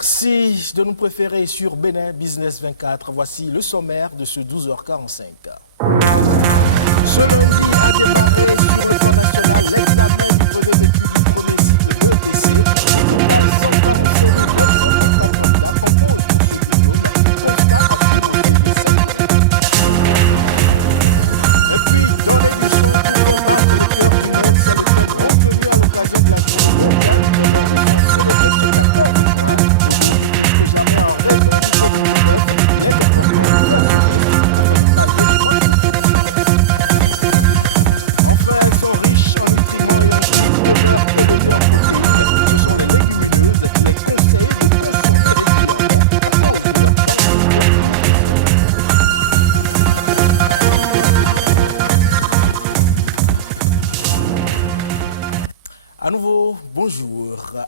Merci de nous préférer sur Bénin Business 24. Voici le sommaire de ce 12h45. Ce lundi a démarré sur le plan national l'examen du brevet d'études du premier cycle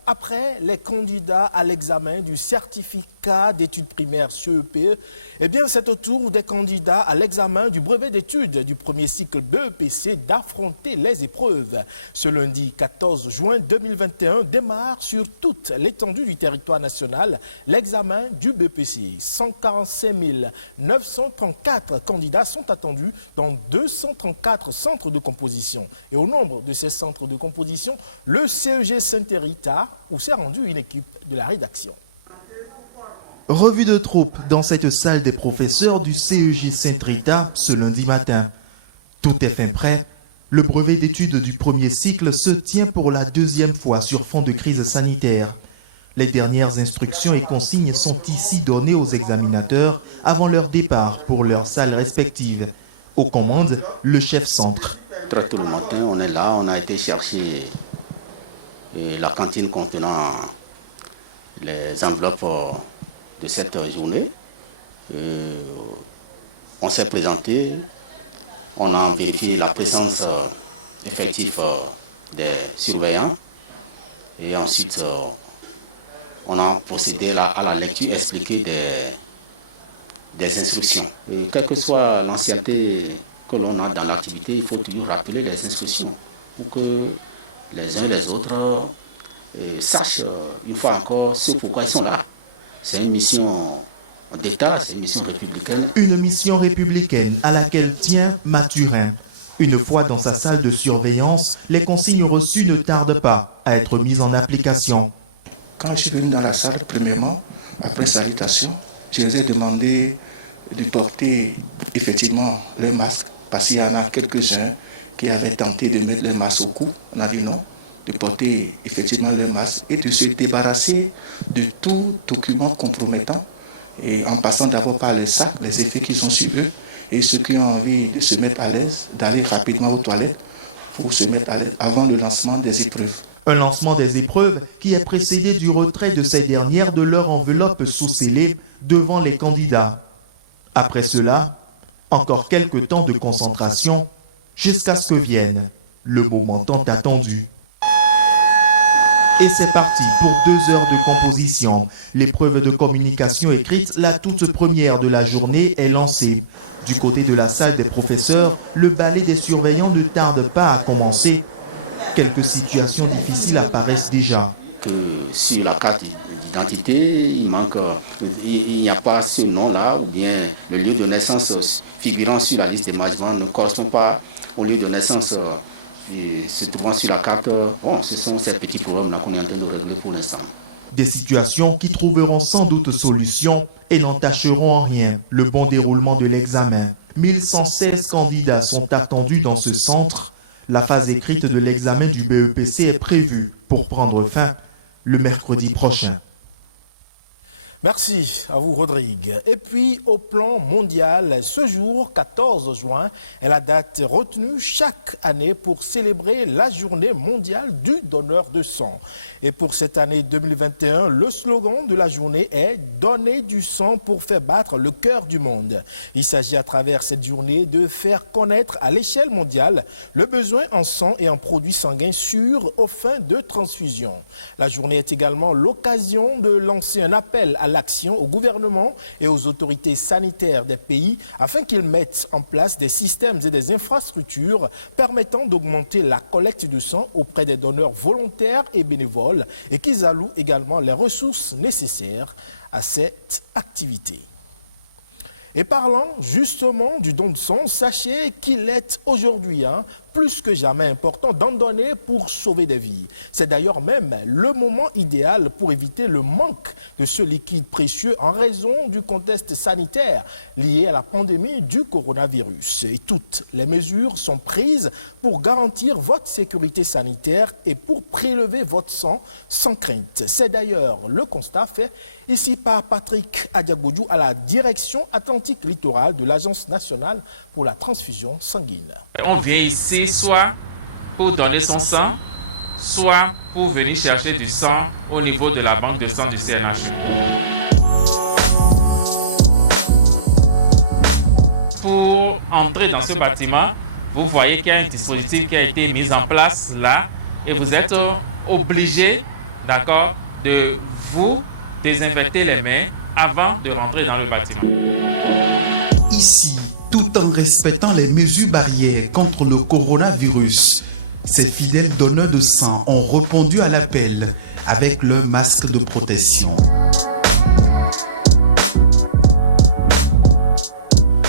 Après les candidats à l'examen du certificat d'études primaires CEPE, eh bien c'est au tour des candidats à l'examen du brevet d'études du premier cycle BEPC d'affronter les épreuves. Ce lundi 14 juin 2021 démarre sur toute l'étendue du territoire national l'examen du BEPC. 145 934 candidats sont attendus dans 234 centres de composition. Et au nombre de ces centres de composition, le CEG Saint-Hérita, où s'est rendue une équipe de la rédaction. Revue de troupe dans cette salle des professeurs du CEG Saint-Rita ce lundi matin. Tout est fin prêt. Le brevet d'études du premier cycle se tient pour la deuxième fois sur fond de crise sanitaire. Les dernières instructions et consignes sont ici données aux examinateurs avant leur départ pour leurs salles respectives. Aux commandes, le chef centre. Très tôt le matin, on est là, on a été chercher la cantine contenant les enveloppes de cette journée. On s'est présenté, on a vérifié la présence effective des surveillants et ensuite on a procédé à la lecture expliquée des instructions. Et quelle que soit l'ancienneté que l'on a dans l'activité, il faut toujours rappeler les instructions pour que les uns et les autres sachent une fois encore ce pourquoi ils sont là. C'est une mission d'État, c'est une mission républicaine. Une mission républicaine à laquelle tient Mathurin. Une fois dans sa salle de surveillance, les consignes reçues ne tardent pas à être mises en application. Quand je suis venu dans la salle, premièrement, après salutation, je les ai demandé de porter effectivement le masque, parce qu'il y en a quelques-uns qui avaient tenté de mettre le masque au cou. On a dit non, de porter effectivement le masque et de se débarrasser de tout document compromettant, et en passant d'abord par les sacs, les effets qu'ils ont sur eux, et ceux qui ont envie de se mettre à l'aise, d'aller rapidement aux toilettes pour se mettre à l'aise avant le lancement des épreuves. Un lancement des épreuves qui est précédé du retrait de ces dernières de leur enveloppe sous-scellée devant les candidats. Après cela, encore quelques temps de concentration jusqu'à ce que vienne le moment tant attendu. Et c'est parti pour 2 heures de composition. L'épreuve de communication écrite, la toute première de la journée, est lancée. Du côté de la salle des professeurs, le balai des surveillants ne tarde pas à commencer. Quelques situations difficiles apparaissent déjà. Que sur la carte d'identité, il n'y a pas ce nom-là, ou bien le lieu de naissance figurant sur la liste d'émargement ne correspond pas au lieu de naissance se trouvant sur la carte. Bon, ce sont ces petits problèmes-là qu'on est en train de régler pour l'instant. Des situations qui trouveront sans doute solution et n'entacheront en rien le bon déroulement de l'examen. 1116 candidats sont attendus dans ce centre. La phase écrite de l'examen du BEPC est prévue pour prendre fin le mercredi prochain. Merci à vous, Rodrigue. Et puis, au plan mondial, ce jour, 14 juin, est la date retenue chaque année pour célébrer la journée mondiale du donneur de sang. Et pour cette année 2021, le slogan de la journée est « Donner du sang pour faire battre le cœur du monde ». Il s'agit à travers cette journée de faire connaître à l'échelle mondiale le besoin en sang et en produits sanguins sûrs aux fins de transfusion. La journée est également l'occasion de lancer un appel à l'action au gouvernement et aux autorités sanitaires des pays afin qu'ils mettent en place des systèmes et des infrastructures permettant d'augmenter la collecte de sang auprès des donneurs volontaires et bénévoles et qu'ils allouent également les ressources nécessaires à cette activité. Et parlant justement du don de sang, sachez qu'il est aujourd'hui plus que jamais important d'en donner pour sauver des vies. C'est d'ailleurs même le moment idéal pour éviter le manque de ce liquide précieux en raison du contexte sanitaire lié à la pandémie du coronavirus. Et toutes les mesures sont prises pour garantir votre sécurité sanitaire et pour prélever votre sang sans crainte. C'est d'ailleurs le constat fait ici par Patrick Adiagodou à la direction Atlantique Littorale de l'Agence nationale pour la transfusion sanguine. On vient ici soit pour donner son sang, soit pour venir chercher du sang au niveau de la banque de sang du CNHU. Pour entrer dans ce bâtiment, vous voyez qu'il y a un dispositif qui a été mis en place là et vous êtes obligé, d'accord, de vous désinfecter les mains avant de rentrer dans le bâtiment. Ici, tout en respectant les mesures barrières contre le coronavirus, ces fidèles donneurs de sang ont répondu à l'appel avec leur masque de protection.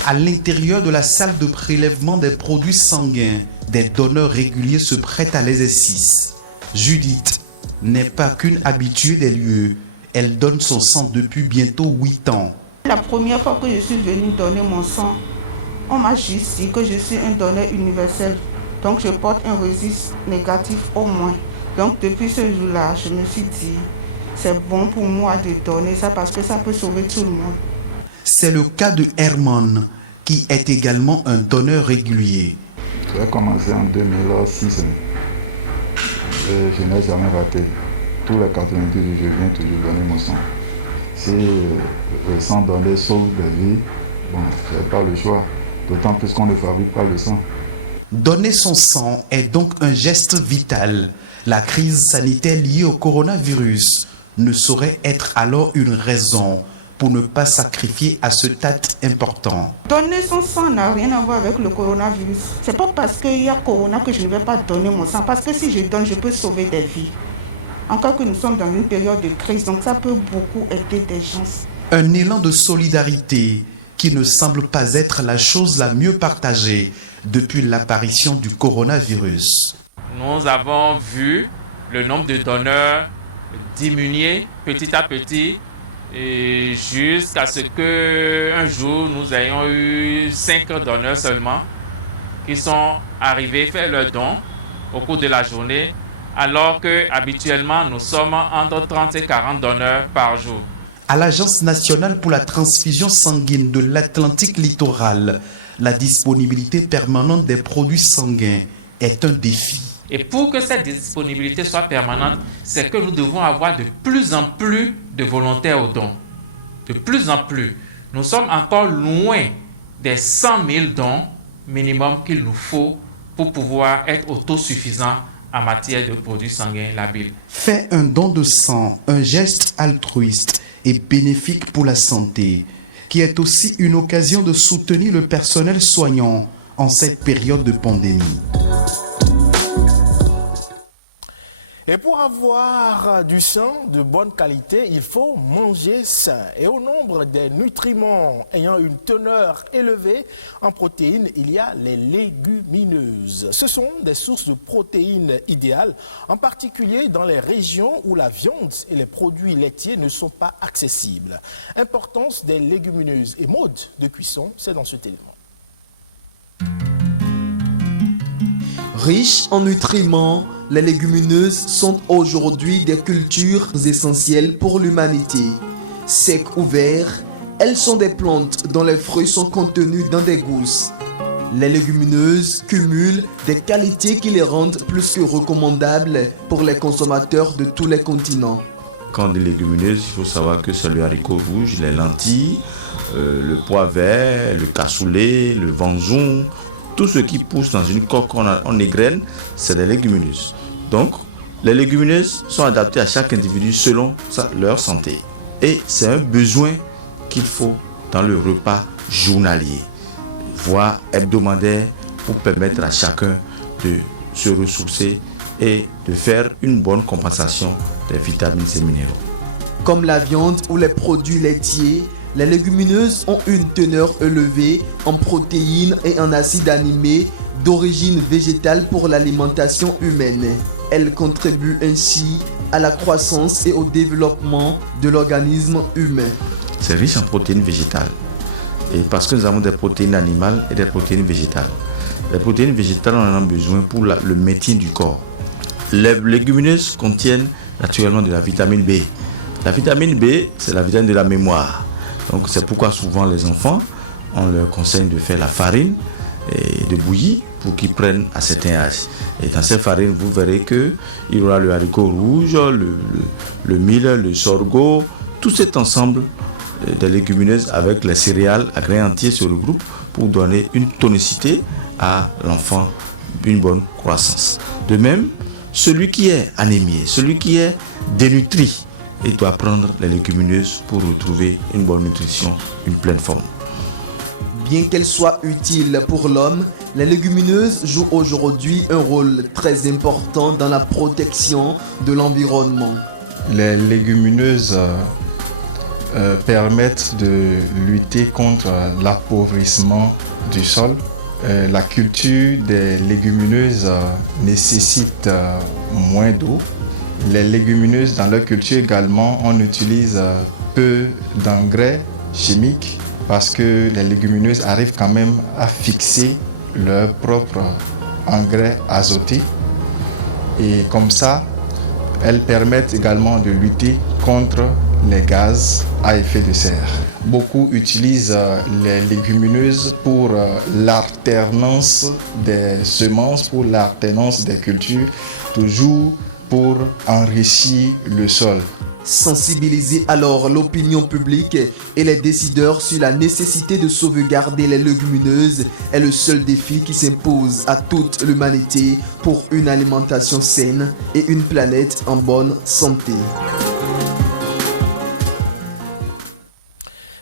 À l'intérieur de la salle de prélèvement des produits sanguins, des donneurs réguliers se prêtent à l'exercice. Judith n'est pas qu'une habituée des lieux. Elle donne son sang depuis bientôt 8 ans. La première fois que je suis venue donner mon sang, on m'a juste dit que je suis un donneur universel. Donc je porte un registre négatif au moins. Donc depuis ce jour-là, je me suis dit, c'est bon pour moi de donner ça parce que ça peut sauver tout le monde. C'est le cas de Herman, qui est également un donneur régulier. J'ai commencé en 2006 et je n'ai jamais raté. Tous les 90 jours, je viens toujours donner mon sang. Si le sang donné sauve des vies, bon, je n'ai pas le choix. D'autant plus qu'on ne fabrique pas le sang. Donner son sang est donc un geste vital. La crise sanitaire liée au coronavirus ne saurait être alors une raison pour ne pas sacrifier à ce stade important. Donner son sang n'a rien à voir avec le coronavirus. C'est pas parce qu'il y a corona que je ne vais pas donner mon sang. Parce que si je donne, je peux sauver des vies. Encore que nous sommes dans une période de crise, donc ça peut beaucoup aider des gens. Un élan de solidarité qui ne semble pas être la chose la mieux partagée depuis l'apparition du coronavirus. Nous avons vu le nombre de donneurs diminuer petit à petit et jusqu'à ce qu'un jour nous ayons eu 5 donneurs seulement qui sont arrivés faire leurs dons au cours de la journée, alors qu'habituellement nous sommes entre 30 et 40 donneurs par jour. À l'Agence nationale pour la transfusion sanguine de l'Atlantique littorale, la disponibilité permanente des produits sanguins est un défi. Et pour que cette disponibilité soit permanente, c'est que nous devons avoir de plus en plus de volontaires aux dons. De plus en plus. Nous sommes encore loin des 100 000 dons minimum qu'il nous faut pour pouvoir être autosuffisants en matière de produits sanguins labiles. Faire un don de sang, un geste altruiste et bénéfique pour la santé, qui est aussi une occasion de soutenir le personnel soignant en cette période de pandémie. Et pour avoir du sang de bonne qualité, il faut manger sain. Et au nombre des nutriments ayant une teneur élevée en protéines, il y a les légumineuses. Ce sont des sources de protéines idéales, en particulier dans les régions où la viande et les produits laitiers ne sont pas accessibles. Importance des légumineuses et mode de cuisson, c'est dans cet élément. Riches en nutriments, les légumineuses sont aujourd'hui des cultures essentielles pour l'humanité. Secs ou verts, elles sont des plantes dont les fruits sont contenus dans des gousses. Les légumineuses cumulent des qualités qui les rendent plus que recommandables pour les consommateurs de tous les continents. Quand on dit légumineuses, il faut savoir que c'est le haricot rouge, les lentilles, le pois vert, le cassoulet, le vanzon. Tout ce qui pousse dans une coque en égrène, c'est des légumineuses. Donc, les légumineuses sont adaptées à chaque individu selon leur santé. Et c'est un besoin qu'il faut dans le repas journalier, voire hebdomadaire, pour permettre à chacun de se ressourcer et de faire une bonne compensation des vitamines et minéraux. Comme la viande ou les produits laitiers, les légumineuses ont une teneur élevée en protéines et en acides aminés d'origine végétale pour l'alimentation humaine. Elles contribuent ainsi à la croissance et au développement de l'organisme humain. C'est riche en protéines végétales. Et parce que nous avons des protéines animales et des protéines végétales. Les protéines végétales, on en a besoin pour le maintien du corps. Les légumineuses contiennent naturellement de la vitamine B. La vitamine B, c'est la vitamine de la mémoire. Donc c'est pourquoi souvent les enfants, on leur conseille de faire la farine et de bouillir pour qu'ils prennent à certains âges. Et dans cette farine, vous verrez qu'il y aura le haricot rouge, le mil, le sorgho, tout cet ensemble des légumineuses avec les céréales à grains entiers se regroupent pour donner une tonicité à l'enfant, une bonne croissance. De même, celui qui est anémié, celui qui est dénutri, il doit prendre les légumineuses pour retrouver une bonne nutrition, une pleine forme. Bien qu'elles soient utiles pour l'homme, les légumineuses jouent aujourd'hui un rôle très important dans la protection de l'environnement. Les légumineuses permettent de lutter contre l'appauvrissement du sol. La culture des légumineuses nécessite moins d'eau. Les légumineuses, dans leur culture également, on utilise peu d'engrais chimiques parce que les légumineuses arrivent quand même à fixer leur propre engrais azoté. Et comme ça, elles permettent également de lutter contre les gaz à effet de serre. Beaucoup utilisent les légumineuses pour l'alternance des semences, pour l'alternance des cultures, toujours pour enrichir le sol. Sensibiliser alors l'opinion publique et les décideurs sur la nécessité de sauvegarder les légumineuses est le seul défi qui s'impose à toute l'humanité pour une alimentation saine et une planète en bonne santé.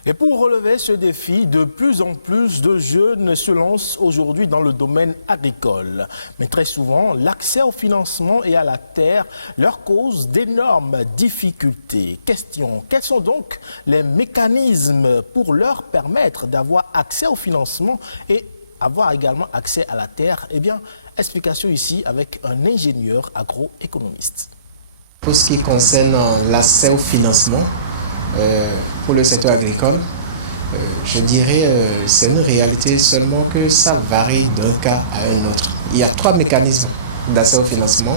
Et pour relever ce défi, de plus en plus de jeunes se lancent aujourd'hui dans le domaine agricole. Mais très souvent, l'accès au financement et à la terre leur cause d'énormes difficultés. Question, quels sont donc les mécanismes pour leur permettre d'avoir accès au financement et avoir également accès à la terre? Eh bien, explication ici avec un ingénieur agroéconomiste. Pour ce qui concerne l'accès au financement, pour le secteur agricole, je dirais c'est une réalité seulement que ça varie d'un cas à un autre. Il y a 3 mécanismes d'accès au financement.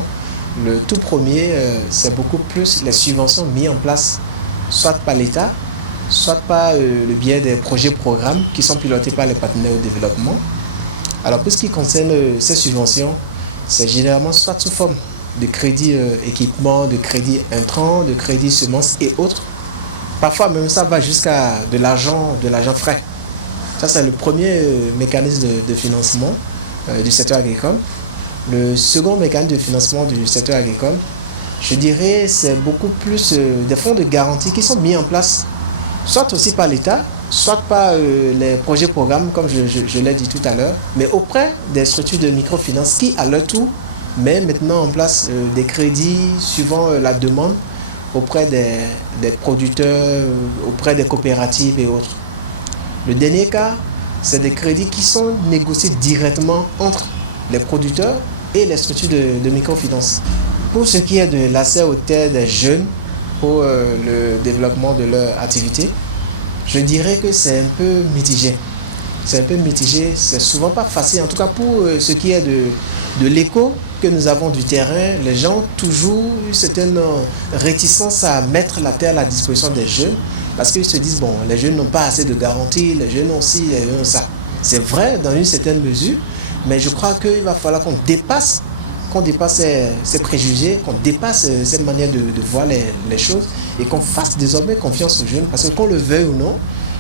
Le tout premier, c'est beaucoup plus les subventions mises en place, soit par l'État, soit par le biais des projets-programmes qui sont pilotés par les partenaires au développement. Alors pour ce qui concerne ces subventions, c'est généralement soit sous forme de crédit équipement, de crédit intrant, de crédit semences et autres. Parfois même ça va jusqu'à de l'argent frais. Ça c'est le premier mécanisme de financement du secteur agricole. Le second mécanisme de financement du secteur agricole, je dirais c'est beaucoup plus des fonds de garantie qui sont mis en place, soit aussi par l'État, soit par les projets-programmes comme je l'ai dit tout à l'heure, mais auprès des structures de microfinance qui à leur tour mettent maintenant en place des crédits suivant la demande auprès des producteurs, auprès des coopératives et autres. Le dernier cas, c'est des crédits qui sont négociés directement entre les producteurs et les structures de microfinance. Pour ce qui est de l'accès aux terres des jeunes pour le développement de leur activité, je dirais que c'est un peu mitigé. C'est un peu mitigé, c'est souvent pas facile. En tout cas pour ce qui est de l'écho que nous avons du terrain, les gens ont toujours eu certaine réticence à mettre la terre à la disposition des jeunes parce qu'ils se disent, bon, les jeunes n'ont pas assez de garanties, les jeunes ont ci, les jeunes ont ça. C'est vrai dans une certaine mesure, mais je crois qu'il va falloir qu'on dépasse ces préjugés, qu'on dépasse cette manière de voir les choses et qu'on fasse désormais confiance aux jeunes parce que qu'on le veuille ou non,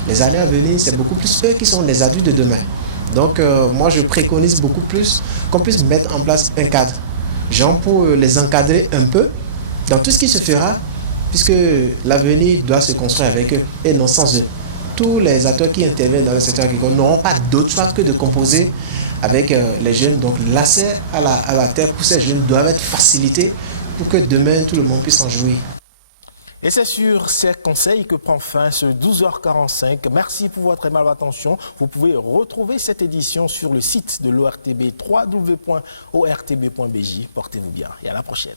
les années à venir, c'est beaucoup plus eux qui sont les adultes de demain. Donc moi je préconise beaucoup plus qu'on puisse mettre en place un cadre, genre pour les encadrer un peu dans tout ce qui se fera puisque l'avenir doit se construire avec eux et non sans eux. Tous les acteurs qui interviennent dans le secteur agricole n'auront pas d'autre choix que de composer avec les jeunes. Donc l'accès à la terre pour ces jeunes doit être facilité pour que demain tout le monde puisse en jouir. Et c'est sur ces conseils que prend fin ce 12h45. Merci pour votre aimable attention. Vous pouvez retrouver cette édition sur le site de l'ORTB, www.ortb.bj. Portez-vous bien et à la prochaine.